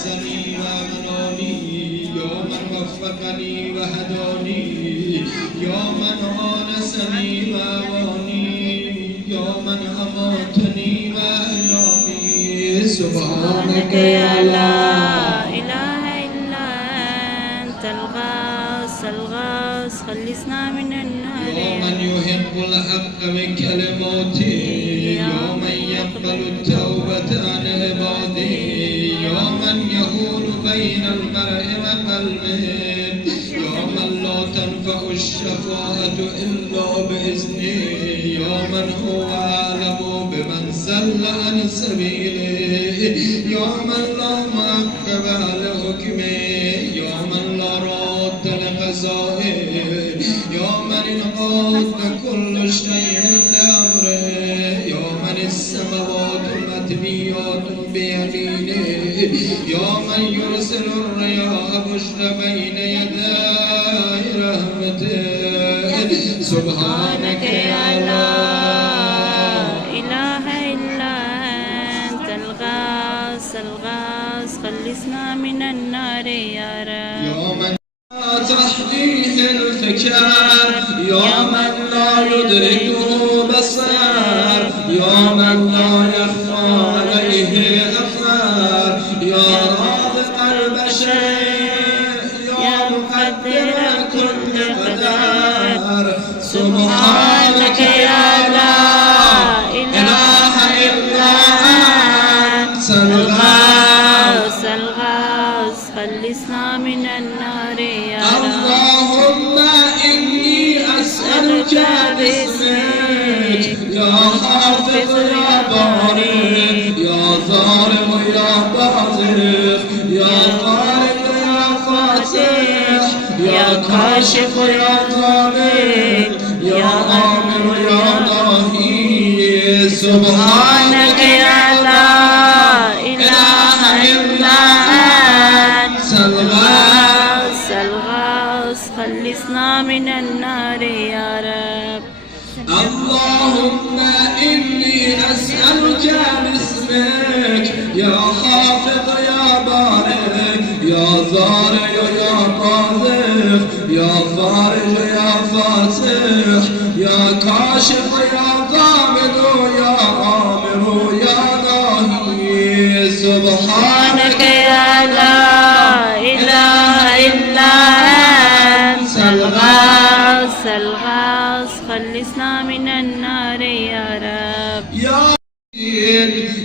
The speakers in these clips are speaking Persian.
أعزني وأمناني يا من وفقني وهداني يا من آنسني وأواني يا من أماتني وأحياني سبحانك يا لا إله إلا أنت الغاث الغاث خلصنا من النار يا من يحب الحق بكلماته يا من يقبل التوبة عن عباده يا من يهون بين المرء وقلبه يا من لا تنفع الشفاعة إلا بإذنه يا من هو أعلم بمن زل عن سبيله يا من لا معقب لحكمه يا من لا راد لقضائه يا من انقاد كل شيء لأمره يا من السماوات مطويات بيمينه يا من يرسل الرياح بشر بين يدي رحمته سبحانك يا لا إله إلا أنت الغاث الغاث خلصنا من النار يا رب يا من تحديه الفكر يا من لا يدركه بصر يا من لا يخفى عليه أثر يا رازق البشر يا مقدر كل قدر سبحانك يا لا إله إلا أنت الغاث الغاث خلصنا من النار يا رب اللهم إني أسألك باسمك يا حافظ يا بارئ يا ظالم يا باطل يا خالق يا فاتح يا كاشف يا ضامن يا آمر يا ناهي سبحانك يا لا إله إلا أنت الغاث الغاث خلصنا من النار يا رب اللهم إني أسألك باسمك يا خافض يا بارئ يا ضارع يا قاذف يا فارج يا فاتح يا كاشف يا ضامن يا آمر يا ناهي سبحانك يا لا إله إلا أنت الغاث الغاث خلصنا من النار يا رب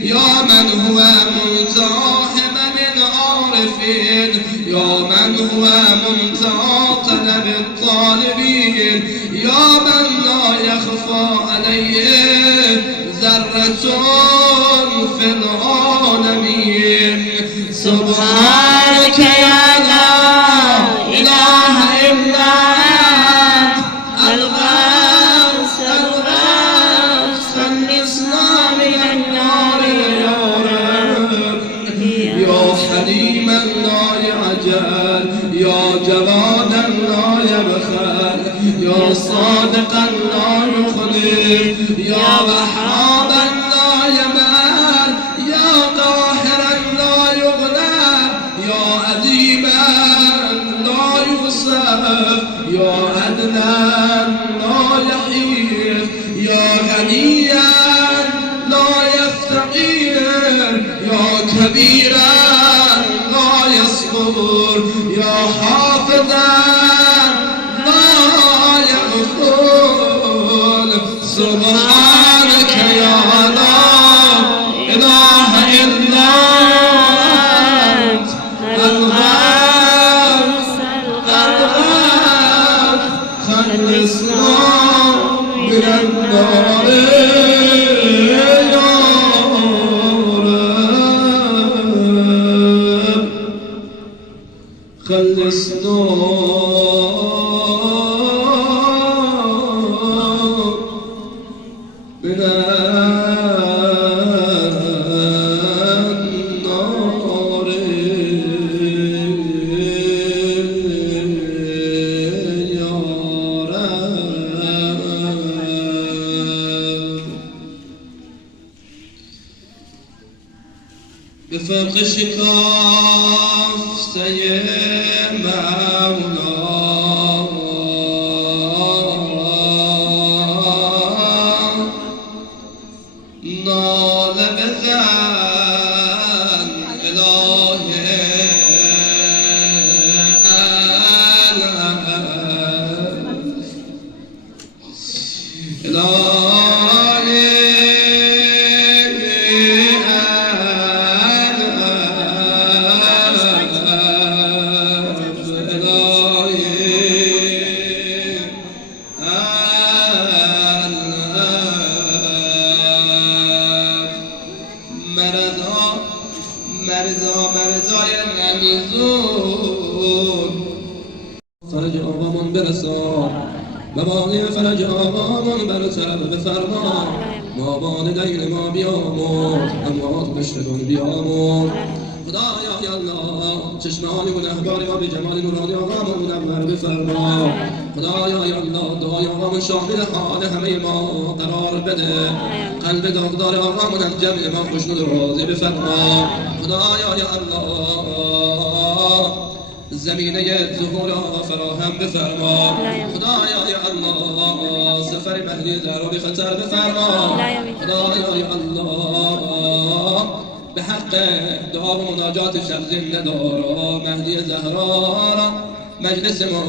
يا من هو مزاحم من عارفين يا من هو منتهى طلب الطالبين يا من لا يخفى عليه ذرة في العالمين سبحانك يا لا إله إلا أنت الغاث الغاث خلصنا من النار يا رب يا حليما لا يعجل يا جوادا لا يبخل يا صادقا لا يخلف يا وهابا لا يمل يا قاهرا لا يغلب يا أديبا لا يوصف يا عدلا لا يحيف يا غنيا لا يفتقر يا كبيرا لا يصبر يا حافظا لا يغفل سبحانك يا لا إله إلا أنت الغاث الغاث خلصنا من النار يا رب خلصنا من النار يا رب به فرق شکافته مولا ناله بزن الهی مرزای نمیزون فرج آقامون برسان مبانی فرج آقامون برسان بفرما ما والدین ما بیامون اموات بشتگون بیامون خدایا یا الله چشمان گنهباری ما به جمال نورانی آقامون منور بفرما خدایا یا الله دعای آقامون شامل حال همه ما قرار بده قلب داغدار آقامون از جمع ما خوشنود و راضی بفرما خدایا یا الله زمینه ظهور آقا فراهم بفرما خدایا یا الله سفر مهدی زهرا به خطر بفرما خدایا یا الله به حق دعا و مناجات شب زنده دارا مهدی زهرا را مجلس ما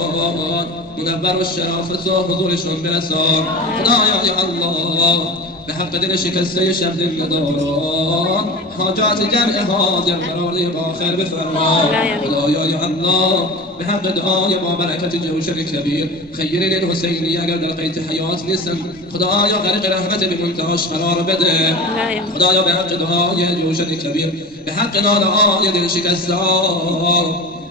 منور و شرافت و حضورشون برسان خدایا یا الله به حق دل شکسته شب زنده دارا حاجات جمع حاضر قرار آخر بفرما خدایا یا الله به حق دعای با برکت جوشن کبیر خیرین الحسینی اگر در قید حیات نیستن خدایا غرق رحمت به منتهاش قرار بده خدایا به حق دعای جوشن کبیر به حق ناله‌های دل شکسته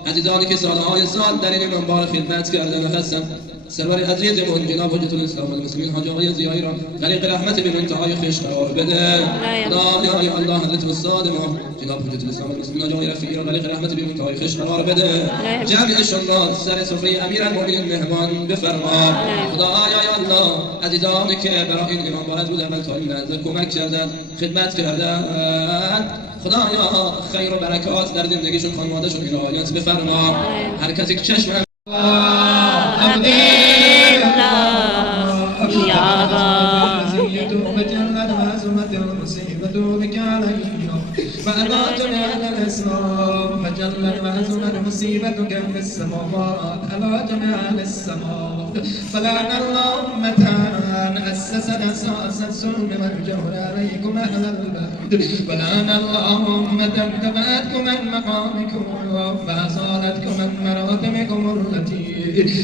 عزیزانی که سالهای سال در این منبر خدمت کردن و هستن سرور عزیزمون جناب حجت الاسلام والمسلمین حاج آقای زیایی را غریق رحمت به منتهای خویش قرار بده خدایا یا الله حضرت استاد ما جناب حجت الاسلام والمسلمین حاج آقای رفیعی را غریق رحمت به منتهای خویش قرار بده جمعشون را سر سفره امیرالمؤمنین مهمان بفرما خدایا یا الله عزیزانی که برای این امام بارد بود اول تا این لحظه کمک کردند خدمت کردند خدایا خیر و برکات در زندگیشون خانوادهشون عنایت بفرما هر کسی که چشم فأضاءتنا على الإسلام فجلت وأزمت مصيبتك في السماوات أضاءتنا على السماوات فلعن الله أمتان أسست أساس الظلم والجور عليكم أهل البلد فلعن الله أمة تبعتكم عن مقامكم فأصالتكم عن مراتبكم التي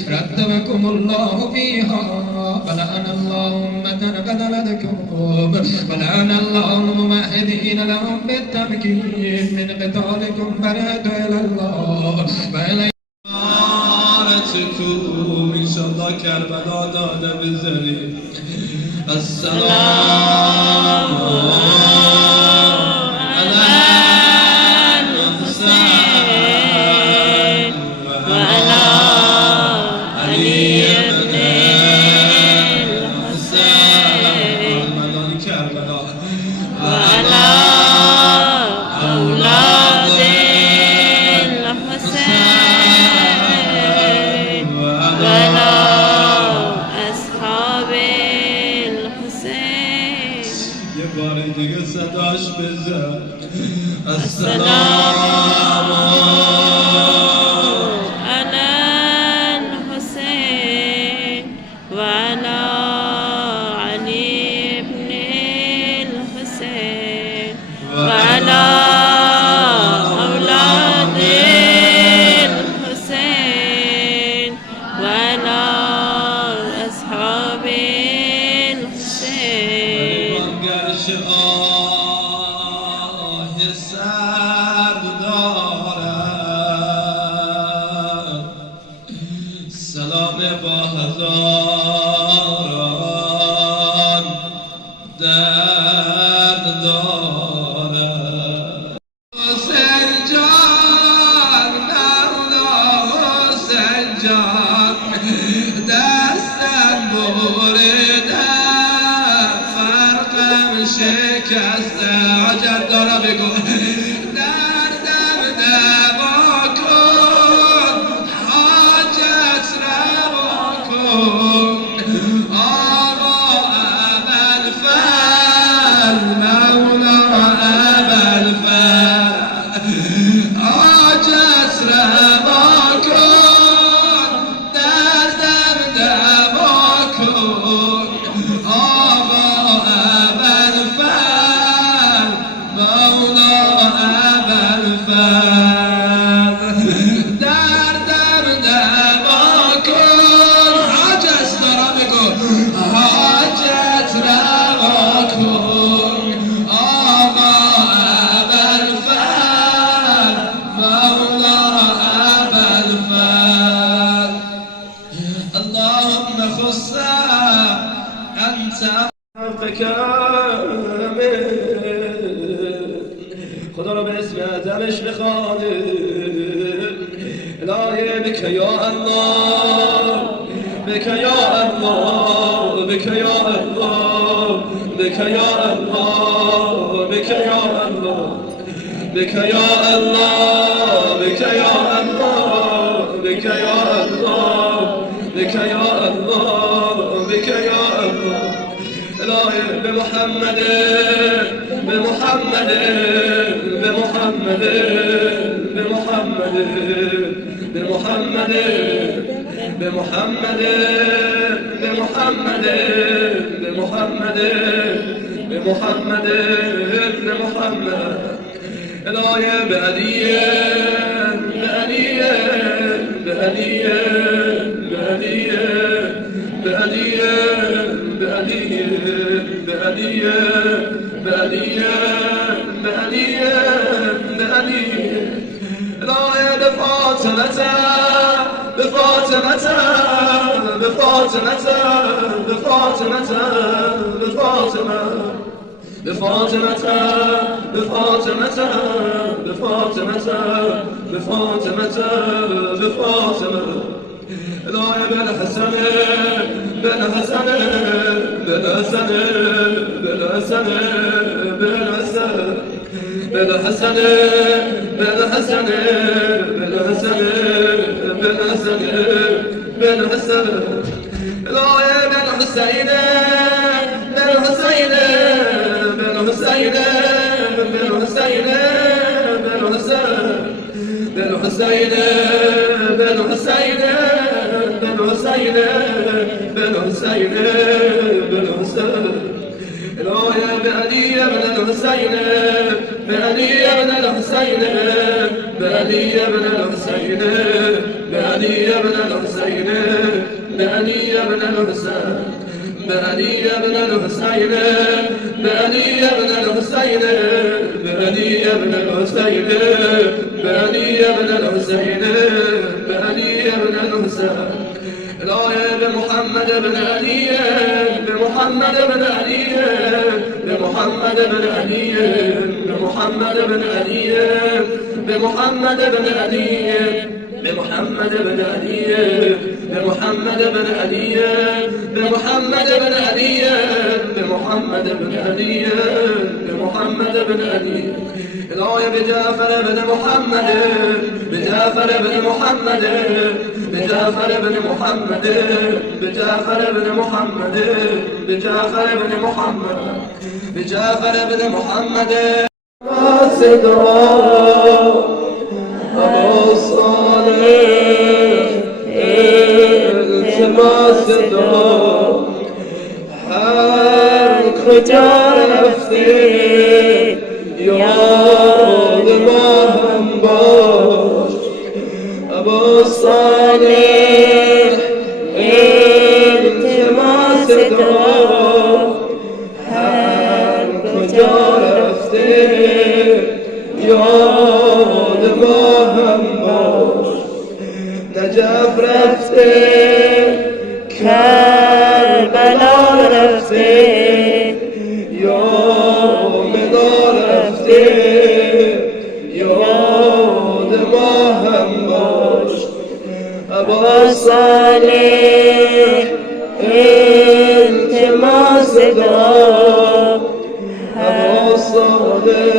رتبكم الله فيها فلعن الله أمة قتلتكم فلعن الله الممهدين لهم بالتمكين من قتالكم فرد إلى الله وإليكم إن شاء الله كربلاء داده بزنید السلام على الحسين وعلى علي بن الحسين مدان كربلاء وعلى أولاد الحسين وعلى أصحاب الحسين یه بار دیگه صداش بزن السلام على الحسين وعلى علي بن الحسين وعلى أولاد الحسين وعلى أصحاب الحسين سلام با هزاران درد دارد حسین جان مولا حسین جان دستم بریدم فرقم شکسته عجب دارم بگو مولا ابوالفضل دردم دوا کن حاجت دارا بگو حاجت روا کن آقا ابوالفضل مولا ابوالفضل اللهم خص انت خدا رو به اسم عظمش بخوانه الهی بک یا الله بک یا الله بک یا الله بک یا الله بک یا الله بک یا الله بک یا الله بک یا الله بک یا الله بک یا الله الهی به محمد به محمد به محمد به محمد به محمد به محمد به محمد به محمد به محمد به محمد الهی به علی به علی به علی به علی به علی به علی به علی به علی به علی به علی الهی به فاطمه به فاطمه به فاطمه به فاطمه به فاطمه به فاطمه به فاطمه به فاطمه به فاطمه به فاطمه الهی بالحسن بالحسن بالحسن بالحسن بالحسن بالحسن بالحسن بالحسن بالحسن بالحسن الهي بالحسين بالحسين بالحسين بالحسين بالحسين بالحسين بالحسين بالحسين بالحسين بالحسين الهي بعلي بن الحسين بعلي بن الحسين بعلي بن الحسين بعلي بن الحسين بعلي بن الحسين بعلي بن الحسين بعلي بن الحسين بعلي بن الحسين بعلي بن الحسين بعلي بن الحسين الهي بمحمد بن علي بمحمد بن علي بمحمد بن علي بمحمد بن علي بمحمد بن علي بمحمد بن علي بمحمد بن علي بمحمد بن علي بمحمد بن علي بمحمد بن علي الهي بجعفر بن محمد بجعفر بن محمد بجعفر بن محمد بجعفر بن محمد بجعفر بن محمد بجعفر بن محمد صدرا أبو صالح التماس صدرا هر کجا رفتی یاد ما هم باش ابو صالح التماس دعا هر کجا رفته یاد ما هم باش نجف رفته کربلا رفته یوم رفته یاد ما هم باش ابا صالح التماس دعا ابا صالح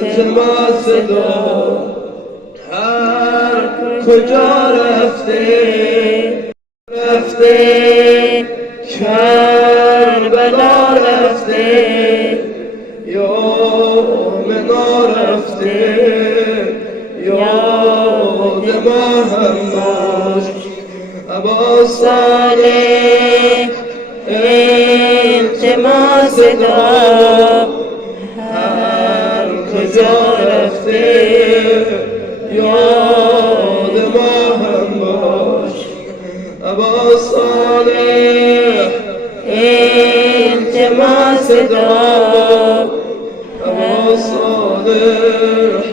التماس دعا هر کجا رفته رفته کربلا رفته یوم رفته یاد ما هم باش ابا صالح التماس دعا صالح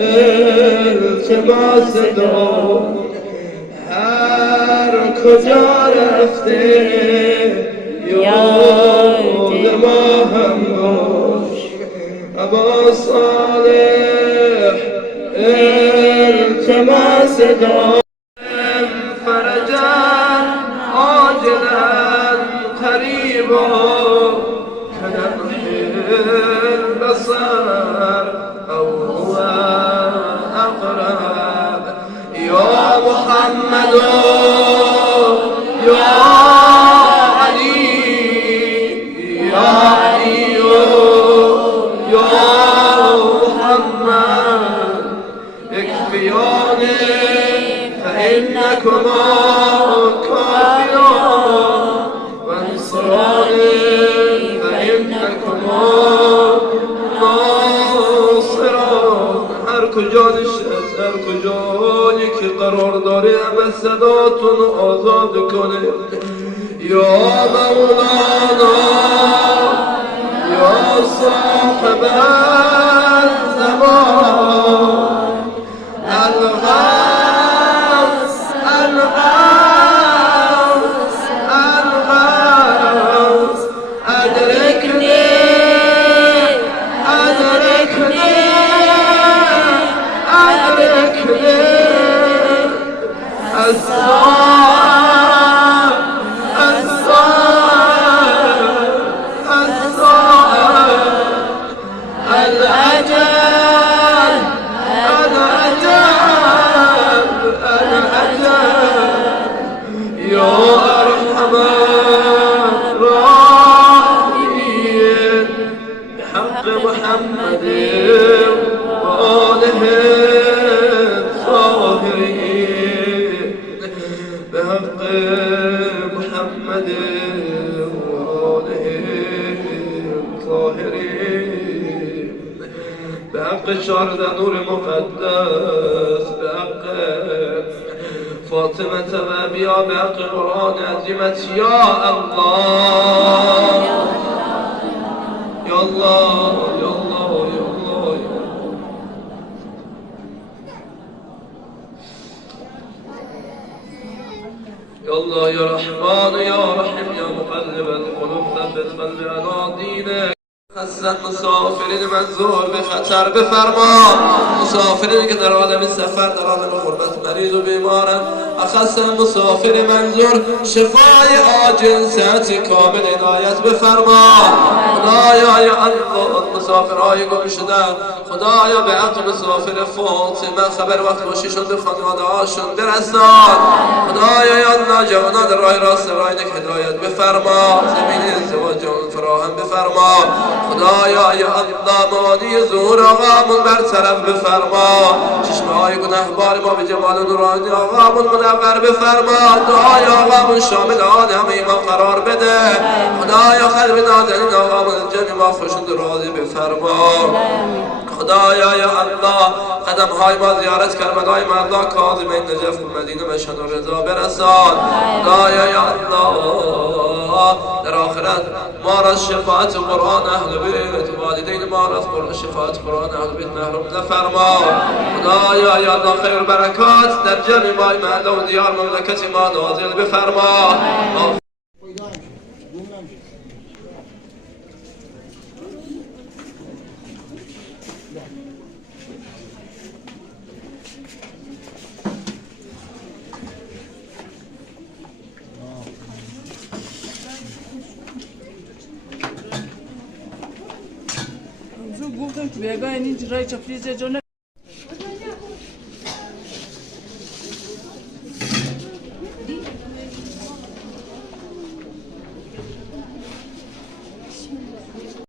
التماس دار هر کجا رفته یاد ما هم باش ابا صالح التماس دار فرجا عاجلا قریبا كلمح البصر أو هو أقرب يا محمد يا علي يا علي يا محمد اكفياني فإنكما كافيان وانصراني فإنكما ناصران هر کجا نشست هر کجایی که قرار داری همه صداتون آزاد کنه یا مولانا یا صاحب الزمان الغوث الغوث الغوث أدركني أدركني أدركني الصائب الصائب الصائب الأجل الأجل الأجل يا أرحم الراحمين بحق محمد وآله الطاهرين بحق محمد وآله الطاهرين بحق شارد نور مقدس بحق فاطمة وأبيها بحق قرآن عظيمة يا الله يا الله يا الله يا الله يا الله يا رحمن يا رحيم يا مقلب القلوب ثبت قلبي على دينك خصت مسافرین منظور به خطر بفرما مسافرین که در عالم سفر در عالم غربت مریض و بیمارن اخص مسافر منظور شفای عاجل صحت کامل عنایت بفرما خدایا یا الله مسافرهای گم شده خدایا به عقل مسافر فاطمه خبر وقت باشیشون به خانواده هاشون برسان خدایا یا الله جوانان در راه راست راه نک هدایت بفرما زمین ازدواج فراهم بفرما خدایا یا الله موانی ظهور آقامون برطرف بفرما چشمه های گناهبار ما به جمال نورانی آقامون منور بفرما دعای آقامون شامل آن همه ما قرار بده خدایا قلب نازنین آقامون جمعی ما خوشند راضی بفرما خدایا یا الله قدم های ما زیارت کربلای مردا کاظمین نجف مدینه مشهد و رضا برسان خدایا یا الله در آخرت ما را شفاعت قرآن اهل بیت والدین ما را شفاعت قرآن اهل بیت محروم نفرما خدایا یا الله خیر برکات در جمع ما محله و دیار مملکت ما نازل بفرما گفتم که بیگاه این رای چپلیز جا